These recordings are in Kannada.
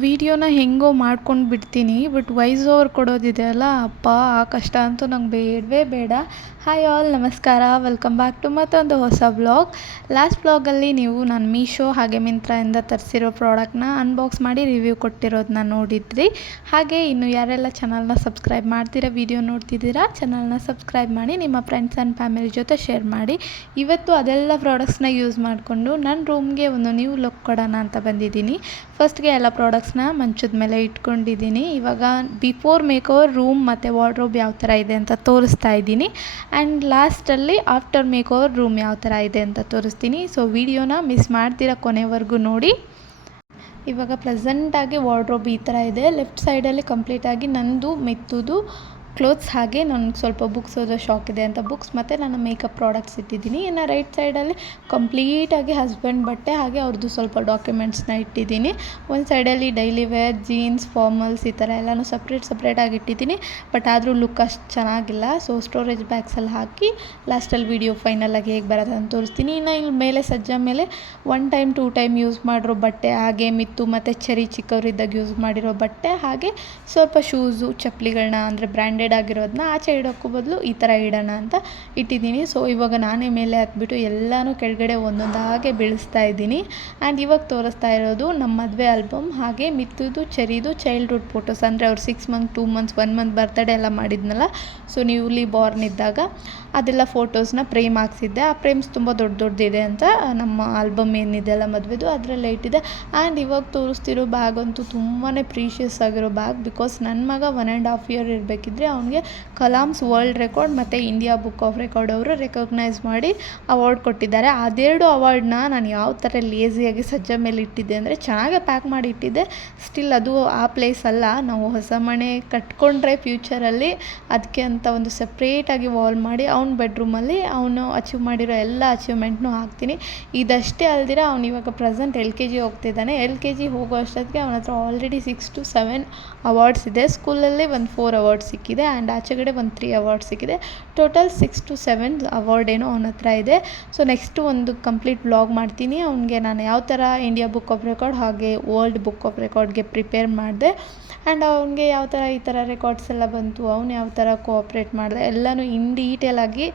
ವೀಡಿಯೋನ ಹೆಂಗೋ ಮಾಡ್ಕೊಂಡು ಬಿಡ್ತೀನಿ, ಬಟ್ ವಾಯ್ಸ್ ಓವರ್ ಕೊಡೋದಿದೆ ಅಲ್ಲ ಅಪ್ಪ, ಆ ಕಷ್ಟ ಅಂತೂ ನಂಗೆ ಬೇಡವೇ ಬೇಡ. ಹಾಯ್ ಆಲ್, ನಮಸ್ಕಾರ, ವೆಲ್ಕಮ್ ಬ್ಯಾಕ್ ಟು ಮತ್ತೊಂದು ಹೊಸ ಬ್ಲಾಗ್. ಲಾಸ್ಟ್ ಬ್ಲಾಗಲ್ಲಿ ನೀವು ನಾನು ಮೀಶೋ ಹಾಗೆ ಮಿಂತ್ರಾಯಿಂದ ತರಿಸಿರೋ ಪ್ರಾಡಕ್ಟ್ನ ಅನ್ಬಾಕ್ಸ್ ಮಾಡಿ ರಿವ್ಯೂ ಕೊಟ್ಟಿರೋದನ್ನ ನೋಡಿದ್ರಿ. ಹಾಗೆ ಇನ್ನು ಯಾರೆಲ್ಲ ಚಾನಲ್ನ ಸಬ್ಸ್ಕ್ರೈಬ್ ಮಾಡ್ತೀರಾ, ವೀಡಿಯೋ ನೋಡ್ತಿದ್ದೀರಾ, ಚಾನಲ್ನ ಸಬ್ಸ್ಕ್ರೈಬ್ ಮಾಡಿ ನಿಮ್ಮ ಫ್ರೆಂಡ್ಸ್ ಆ್ಯಂಡ್ ಫ್ಯಾಮಿಲಿ ಜೊತೆ ಶೇರ್ ಮಾಡಿ. ಇವತ್ತು ಅದೆಲ್ಲ ಪ್ರಾಡಕ್ಟ್ಸ್ನ ಯೂಸ್ ಮಾಡಿಕೊಂಡು ನನ್ನ ರೂಮ್ಗೆ ಒಂದು ನ್ಯೂ ಲುಕ್ ಕೊಡೋಣ ಅಂತ ಬಂದಿದ್ದೀನಿ. ಫಸ್ಟ್ಗೆ ಎಲ್ಲ ಪ್ರಾಡಕ್ಟ್ಸ್ನ ಮಂಚದ ಮೇಲೆ ಇಟ್ಕೊಂಡಿದ್ದೀನಿ. ಇವಾಗ ಬಿಫೋರ್ ಮೇಕೋವರ್ ರೂಮ್ ಮತ್ತು ವಾರ್ಡ್ರೋಬ್ ಯಾವ ಥರ ಇದೆ ಅಂತ ತೋರಿಸ್ತಾ ಇದ್ದೀನಿ. ಆ್ಯಂಡ್ ಲಾಸ್ಟಲ್ಲಿ ಆಫ್ಟರ್ ಮೇಕೋವರ್ ರೂಮ್ ಯಾವ ಥರ ಇದೆ ಅಂತ ತೋರಿಸ್ತೀನಿ. ಸೊ ವಿಡಿಯೋನ ಮಿಸ್ ಮಾಡ್ತೀರಾ, ಕೊನೆವರೆಗೂ ನೋಡಿ. ಇವಾಗ ಪ್ಲೆಸೆಂಟಾಗಿ ವಾರ್ಡ್ರೋಬ್ ಈ ಥರ ಇದೆ. ಲೆಫ್ಟ್ ಸೈಡಲ್ಲಿ ಕಂಪ್ಲೀಟಾಗಿ ನಂದು ಮಿತ್ತುದು ಕ್ಲೋತ್ಸ್, ಹಾಗೆ ನನಗೆ ಸ್ವಲ್ಪ ಬುಕ್ಸ್ ಓದೋ ಶಾಕ್ ಇದೆ ಅಂತ ಬುಕ್ಸ್ ಮತ್ತು ನನ್ನ ಮೇಕಪ್ ಪ್ರಾಡಕ್ಟ್ಸ್ ಇಟ್ಟಿದ್ದೀನಿ. ಇನ್ನು ರೈಟ್ ಸೈಡಲ್ಲಿ ಕಂಪ್ಲೀಟಾಗಿ ಹಸ್ಬೆಂಡ್ ಬಟ್ಟೆ ಹಾಗೆ ಅವ್ರದ್ದು ಸ್ವಲ್ಪ ಡಾಕ್ಯುಮೆಂಟ್ಸ್ನ ಇಟ್ಟಿದ್ದೀನಿ. ಒಂದು ಸೈಡಲ್ಲಿ ಡೈಲಿ ವೇರ್, ಜೀನ್ಸ್, ಫಾರ್ಮಲ್ಸ್ ಈ ಥರ ಎಲ್ಲನೂ ಸಪ್ರೇಟಾಗಿ ಇಟ್ಟಿದ್ದೀನಿ. ಬಟ್ ಆದರೂ ಲುಕ್ ಅಷ್ಟು ಚೆನ್ನಾಗಿಲ್ಲ. ಸೊ ಸ್ಟೋರೇಜ್ ಬ್ಯಾಗ್ಸಲ್ಲಿ ಹಾಕಿ ಲಾಸ್ಟಲ್ಲಿ ವೀಡಿಯೋ ಫೈನಲಾಗಿ ಹೇಗೆ ಬರೋದು ಅಂತ ತೋರಿಸ್ತೀನಿ. ಇನ್ನು ಇಲ್ಲಿ ಮೇಲೆ ಸಜ್ಜ ಮೇಲೆ 1 ಟೈಮ್ 2 ಟೈಮ್ ಯೂಸ್ ಮಾಡಿರೋ ಬಟ್ಟೆ, ಹಾಗೆ ಮಿತ್ತು ಮತ್ತು ಚೆರಿ ಚಿಕ್ಕವರಿದ್ದಾಗ ಯೂಸ್ ಮಾಡಿರೋ ಬಟ್ಟೆ, ಹಾಗೆ ಸ್ವಲ್ಪ ಶೂಸು, ಚಪ್ಪಲಿಗಳನ್ನ ಅಂದರೆ ಬ್ರ್ಯಾಂಡೆಡ್ ಆಗಿರೋದನ್ನ ಆಚೆ ಇಡೋಕ್ಕೂ ಬದಲು ಈ ಥರ ಇಡೋಣ ಅಂತ ಇಟ್ಟಿದ್ದೀನಿ. ಸೊ ಇವಾಗ ನಾನೇ ಮೇಲೆ ಹತ್ಬಿಟ್ಟು ಎಲ್ಲನೂ ಕೆಳಗಡೆ ಒಂದೊಂದಾಗೆ ಬೀಳಿಸ್ತಾ ಇದ್ದೀನಿ. ಆ್ಯಂಡ್ ಇವಾಗ ತೋರಿಸ್ತಾ ಇರೋದು ನಮ್ಮ ಮದುವೆ ಆಲ್ಬಮ್, ಹಾಗೆ ಮಿತ್ತುದು ಚೆರಿದು ಚೈಲ್ಡ್ಹುಡ್ ಫೋಟೋಸ್, ಅಂದರೆ ಅವ್ರು 6 ಮಂತ್ 2 ಮಂತ್ಸ್ 1 ಮಂತ್ ಬರ್ತಡೇ ಎಲ್ಲ ಮಾಡಿದ್ನಲ್ಲ, ಸೊ ನ್ಯೂಲಿ ಬಾರ್ನ್ ಇದ್ದಾಗ ಅದೆಲ್ಲ ಫೋಟೋಸ್ನ ಫ್ರೇಮ್ ಹಾಕ್ಸಿದ್ದೆ. ಆ ಫ್ರೇಮ್ಸ್ ತುಂಬ ದೊಡ್ಡದಿದೆ ಅಂತ ನಮ್ಮ ಆಲ್ಬಮ್ ಏನಿದೆ ಅಲ್ಲ ಮದುವೆದು, ಅದರಲ್ಲೇ ಇಟ್ಟಿದೆ. ಆ್ಯಂಡ್ ಇವಾಗ ತೋರಿಸ್ತಿರೋ ಬ್ಯಾಗ್ ಅಂತೂ ತುಂಬಾ ಪ್ರೀಷಿಯಸ್ ಆಗಿರೋ ಬ್ಯಾಗ್. ಬಿಕಾಸ್ ನನ್ನ ಮಗ 1.5 ಇಯರ್ ಇರಬೇಕಿದ್ರೆ ಅವನಿಗೆ ಕಲಾಮ್ಸ್ ವರ್ಲ್ಡ್ ರೆಕಾರ್ಡ್ ಮತ್ತು ಇಂಡಿಯಾ ಬುಕ್ ಆಫ್ ರೆಕಾರ್ಡ್ ಅವರು ರೆಕಗ್ನೈಸ್ ಮಾಡಿ ಅವಾರ್ಡ್ ಕೊಟ್ಟಿದ್ದಾರೆ. ಅದೆರಡು ಅವಾರ್ಡ್ನ ನಾನು ಯಾವ ಥರ ಲೇಸಿಯಾಗಿ ಸಜ್ಜ ಮೇಲೆ ಇಟ್ಟಿದ್ದೆ ಅಂದರೆ, ಚೆನ್ನಾಗೇ ಪ್ಯಾಕ್ ಮಾಡಿ ಇಟ್ಟಿದ್ದೆ. ಸ್ಟಿಲ್ ಅದು ಆ ಪ್ಲೇಸ್ ಅಲ್ಲ. ನಾವು ಹೊಸ ಮನೆ ಕಟ್ಕೊಂಡ್ರೆ ಫ್ಯೂಚರಲ್ಲಿ ಅದಕ್ಕೆ ಅಂತ ಒಂದು ಸಪ್ರೇಟಾಗಿ ವಾಲ್ ಮಾಡಿ ಅವ್ನ ಬೆಡ್ರೂಮಲ್ಲಿ ಅವನು ಅಚೀವ್ ಮಾಡಿರೋ ಎಲ್ಲ ಅಚೀವ್ಮೆಂಟ್ನೂ ಹಾಕ್ತೀನಿ. ಇದಷ್ಟೇ ಅಲ್ದಿರ ಅವ್ನು ಇವಾಗ ಪ್ರೆಸೆಂಟ್ LKG ಹೋಗ್ತಿದ್ದಾನೆ. LKG ಹೋಗೋ ಅಷ್ಟೊತ್ತಿಗೆ ಅವನ ಹತ್ರ ಆಲ್ರೆಡಿ 6 to 7 ಅವಾರ್ಡ್ಸ್ ಇದೆ. ಸ್ಕೂಲಲ್ಲಿ ಒಂದು 4 ಅವಾರ್ಡ್ಸ್ ಸಿಕ್ಕಿದೆ, ಆ್ಯಂಡ್ ಆಚೆಗಡೆ ಒಂದು 3 ಅವಾರ್ಡ್ಸ್ ಸಿಕ್ಕಿದೆ. ಟೋಟಲ್ 6 to 7 ಅವಾರ್ಡ್ ಏನೋ ಅವನ ಹತ್ರ ಇದೆ. ಸೊ ನೆಕ್ಸ್ಟು ಒಂದು ಕಂಪ್ಲೀಟ್ ವ್ಲಾಗ್ ಮಾಡ್ತೀನಿ. ಅವನಿಗೆ ನಾನು ಯಾವ ಥರ ಇಂಡಿಯಾ ಬುಕ್ ಆಫ್ ರೆಕಾರ್ಡ್ ಹಾಗೆ ವರ್ಲ್ಡ್ ಬುಕ್ ಆಫ್ ರೆಕಾರ್ಡ್ಗೆ ಪ್ರಿಪೇರ್ ಮಾಡಿದೆ, ಆ್ಯಂಡ್ ಅವನಿಗೆ ಯಾವ ಥರ ಈ ಥರ ರೆಕಾರ್ಡ್ಸ್ ಎಲ್ಲ ಬಂತು, ಅವನು ಯಾವ ಥರ ಕೋಆಪ್ರೇಟ್ ಮಾಡಿದೆ ಎಲ್ಲನೂ ಇನ್ ಡೀಟೇಲಾಗಿ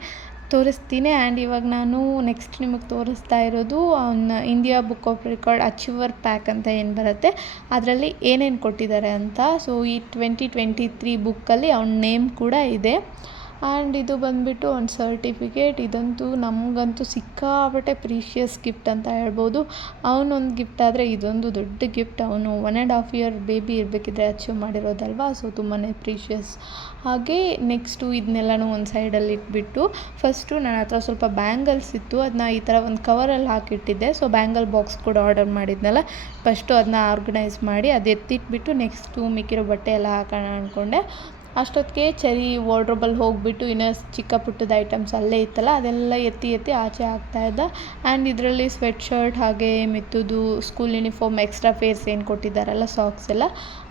ತೋರಿಸ್ತೀನಿ. ಆ್ಯಂಡ್ ಇವಾಗ ನಾನು ನೆಕ್ಸ್ಟ್ ನಿಮಗೆ ತೋರಿಸ್ತಾ ಇರೋದು ಅವನ India book of record achiever pack ಅಂತ ಏನು ಬರುತ್ತೆ, ಅದರಲ್ಲಿ ಏನೇನು ಕೊಟ್ಟಿದ್ದಾರೆ ಅಂತ. ಸೊ ಈ 2023 ಬುಕ್ಕಲ್ಲಿ ಅವನ ನೇಮ್ ಕೂಡ ಇದೆ. ಆ್ಯಂಡ್ ಇದು ಬಂದುಬಿಟ್ಟು ಒಂದು ಸರ್ಟಿಫಿಕೇಟ್. ಇದಂತೂ ನಮಗಂತೂ ಸಿಕ್ಕಾಪಟ್ಟೆ ಪ್ರೀಷಿಯಸ್ ಗಿಫ್ಟ್ ಅಂತ ಹೇಳ್ಬೋದು. ಅವನೊಂದು ಗಿಫ್ಟ್ ಆದರೆ ಇದೊಂದು ದೊಡ್ಡ ಗಿಫ್ಟ್. ಅವನು 1.5 ಇಯರ್ ಬೇಬಿ ಇರಬೇಕಿದ್ರೆ ಅಚೀವ್ ಮಾಡಿರೋದಲ್ವಾ, ಸೊ ತುಂಬಾ ಪ್ರೀಷಿಯಸ್. ಹಾಗೆ ನೆಕ್ಸ್ಟು ಇದನ್ನೆಲ್ಲನೂ ಒಂದು ಸೈಡಲ್ಲಿ ಇಟ್ಬಿಟ್ಟು, ಫಸ್ಟು ನನ್ನ ಹತ್ರ ಸ್ವಲ್ಪ ಬ್ಯಾಂಗಲ್ಸ್ ಇತ್ತು, ಅದನ್ನ ಈ ಥರ ಒಂದು ಕವರಲ್ಲಿ ಹಾಕಿಟ್ಟಿದ್ದೆ. ಸೊ ಬ್ಯಾಂಗಲ್ ಬಾಕ್ಸ್ ಕೂಡ ಆರ್ಡರ್ ಮಾಡಿದ್ನಲ್ಲ, ಫಸ್ಟು ಅದನ್ನ ಆರ್ಗನೈಸ್ ಮಾಡಿ ಅದು ಎತ್ತಿಟ್ಬಿಟ್ಟು ನೆಕ್ಸ್ಟು ಮಿಕ್ಕಿರೋ ಬಟ್ಟೆ ಎಲ್ಲ ಹಾಕೋಣ ಅಂದ್ಕೊಂಡೆ. ಅಷ್ಟೊತ್ತಿಗೆ ಚೆರಿ ವಾರ್ಡ್ರೋಬಲ್ಲಿ ಹೋಗಿಬಿಟ್ಟು ಇನ್ನೂ ಚಿಕ್ಕ ಪುಟ್ಟದ ಐಟಮ್ಸ್ ಅಲ್ಲೇ ಇತ್ತಲ್ಲ, ಅದೆಲ್ಲ ಎತ್ತಿ ಆಚೆ ಹಾಕ್ತಾಯಿದ್ದ. ಆ್ಯಂಡ್ ಇದರಲ್ಲಿ ಸ್ವೆಟ್ ಶರ್ಟ್ ಹಾಗೆ ಮಿತ್ತುದು ಸ್ಕೂಲ್ ಯೂನಿಫಾರ್ಮ್ ಎಕ್ಸ್ಟ್ರಾ ಫೇರ್ಸ್ ಏನು ಕೊಟ್ಟಿದ್ದಾರಲ್ಲ, ಸಾಕ್ಸ್ ಎಲ್ಲ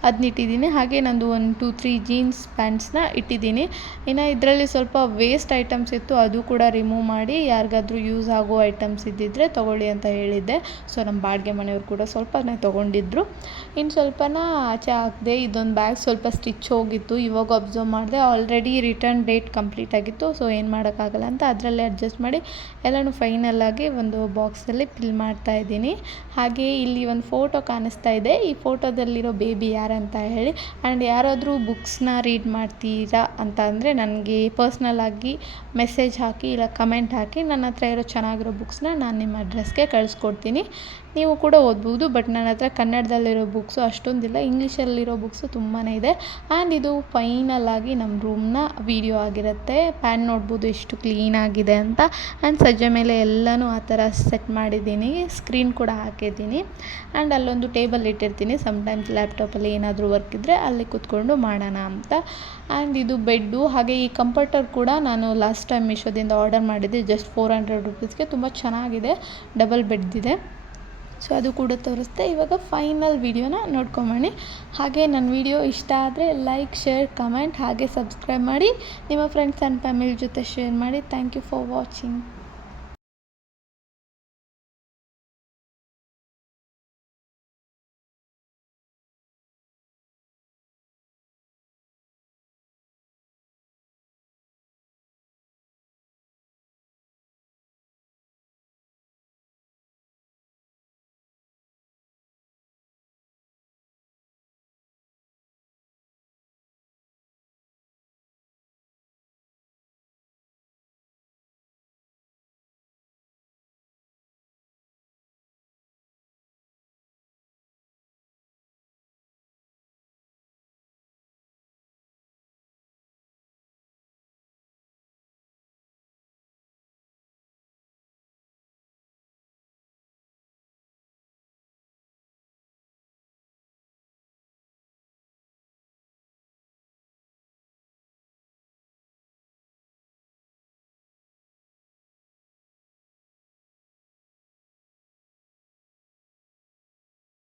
ಅದನ್ನ ಇಟ್ಟಿದ್ದೀನಿ. ಹಾಗೆ ನಂದು 1 2 3 ಜೀನ್ಸ್ ಪ್ಯಾಂಟ್ಸ್ನ ಇಟ್ಟಿದ್ದೀನಿ. ಇನ್ನು ಇದರಲ್ಲಿ ಸ್ವಲ್ಪ ವೇಸ್ಟ್ ಐಟಮ್ಸ್ ಇತ್ತು, ಅದು ಕೂಡ ರಿಮೂವ್ ಮಾಡಿ ಯಾರಿಗಾದ್ರೂ ಯೂಸ್ ಆಗೋ ಐಟಮ್ಸ್ ಇದ್ದಿದ್ದರೆ ತೊಗೊಳ್ಳಿ ಅಂತ ಹೇಳಿದ್ದೆ. ಸೊ ನಮ್ಮ ಬಾಡಿಗೆ ಮನೆಯವ್ರು ಕೂಡ ಸ್ವಲ್ಪನೇ ತೊಗೊಂಡಿದ್ರು, ಇನ್ನು ಸ್ವಲ್ಪನ ಆಚೆ ಹಾಕಿದೆ. ಇದೊಂದು ಬ್ಯಾಗ್ ಸ್ವಲ್ಪ ಸ್ಟಿಚ್ ಹೋಗಿತ್ತು, ಇವಾಗ ಅಬ್ಸರ್ವ್ ಮಾಡಿದೆ ಆಲ್ರೆಡಿ ರಿಟರ್ನ್ ಡೇಟ್ ಕಂಪ್ಲೀಟ್ ಆಗಿತ್ತು. ಸೊ ಏನು ಮಾಡೋಕ್ಕಾಗಲ್ಲ ಅಂತ ಅದರಲ್ಲೇ ಅಡ್ಜಸ್ಟ್ ಮಾಡಿ ಎಲ್ಲನೂ ಫೈನಲಾಗಿ ಒಂದು ಬಾಕ್ಸಲ್ಲಿ ಫಿಲ್ ಮಾಡ್ತಾಯಿದ್ದೀನಿ. ಹಾಗೆ ಇಲ್ಲಿ ಒಂದು ಫೋಟೋ ಕಾಣಿಸ್ತಾ ಇದೆ. ಈ ಫೋಟೋದಲ್ಲಿರೋ ಬೇಬಿ ಯಾರಂತ ಹೇಳಿ, ಆ್ಯಂಡ್ ಯಾರಾದರೂ ಬುಕ್ಸ್ನ ರೀಡ್ ಮಾಡ್ತೀರಾ ಅಂತ ಅಂದರೆ ನನಗೆ ಪರ್ಸ್ನಲಾಗಿ ಮೆಸೇಜ್ ಹಾಕಿ ಇಲ್ಲ ಕಮೆಂಟ್ ಹಾಕಿ, ನನ್ನ ಹತ್ರ ಇರೋ ಚೆನ್ನಾಗಿರೋ ಬುಕ್ಸ್ನ ನಾನು ನಿಮ್ಮ ಅಡ್ರೆಸ್ಗೆ ಕಳಿಸ್ಕೊಡ್ತೀನಿ. ನೀವು ಕೂಡ ಓದ್ಬೋದು. ಬಟ್ ನನ್ನ ಹತ್ರ ಕನ್ನಡದಲ್ಲಿರೋ ಬುಕ್ಸು ಅಷ್ಟೊಂದಿಲ್ಲ, ಇಂಗ್ಲೀಷಲ್ಲಿರೋ ಬುಕ್ಸು ತುಂಬಾ ಇದೆ. ಆ್ಯಂಡ್ ಇದು ಫೈನಲಾಗಿ ನಮ್ಮ ರೂಮ್ನ ವೀಡಿಯೋ ಆಗಿರುತ್ತೆ. ಪ್ಯಾನ್ ನೋಡ್ಬೋದು ಎಷ್ಟು ಕ್ಲೀನಾಗಿದೆ ಅಂತ. ಆ್ಯಂಡ್ ಸಜ್ಜೆ ಮೇಲೆ ಎಲ್ಲನೂ ಆ ಥರ ಸೆಟ್ ಮಾಡಿದ್ದೀನಿ, ಸ್ಕ್ರೀನ್ ಕೂಡ ಹಾಕಿದ್ದೀನಿ. ಆ್ಯಂಡ್ ಅಲ್ಲೊಂದು ಟೇಬಲ್ ಇಟ್ಟಿರ್ತೀನಿ, ಸಮ್ಟೈಮ್ಸ್ ಲ್ಯಾಪ್ಟಾಪಲ್ಲಿ ಏನಾದರೂ ವರ್ಕ್ ಇದ್ದರೆ ಅಲ್ಲಿ ಕೂತ್ಕೊಂಡು ಮಾಡೋಣ ಅಂತ. ಆ್ಯಂಡ್ ಇದು ಬೆಡ್ಡು. ಹಾಗೆ ಈ ಕಂಫರ್ಟರ್ ಕೂಡ ನಾನು ಲಾಸ್ಟ್ ಟೈಮ್ ಮೀಶೋದಿಂದ ಆರ್ಡರ್ ಮಾಡಿದ್ದೆ, ಜಸ್ಟ್ 400 ರೂಪೀಸ್ಗೆ. ತುಂಬ ಚೆನ್ನಾಗಿದೆ, ಡಬಲ್ ಬೆಡ್ದಿದೆ. ಸೊ ಅದು ಕೂಡ ತೋರಿಸ್ತೆ. ಇವಾಗ ಫೈನಲ್ ವೀಡಿಯೋನ ನೋಡ್ಕೊಂಬನ್ನಿ. ಹಾಗೆ ನನ್ನ ವೀಡಿಯೋ ಇಷ್ಟ ಆದರೆ ಲೈಕ್, ಶೇರ್, ಕಮೆಂಟ್ ಹಾಗೆ ಸಬ್ಸ್ಕ್ರೈಬ್ ಮಾಡಿ. ನಿಮ್ಮ ಫ್ರೆಂಡ್ಸ್ ಆ್ಯಂಡ್ ಫ್ಯಾಮಿಲಿ ಜೊತೆ ಶೇರ್ ಮಾಡಿ. Thank you for watching.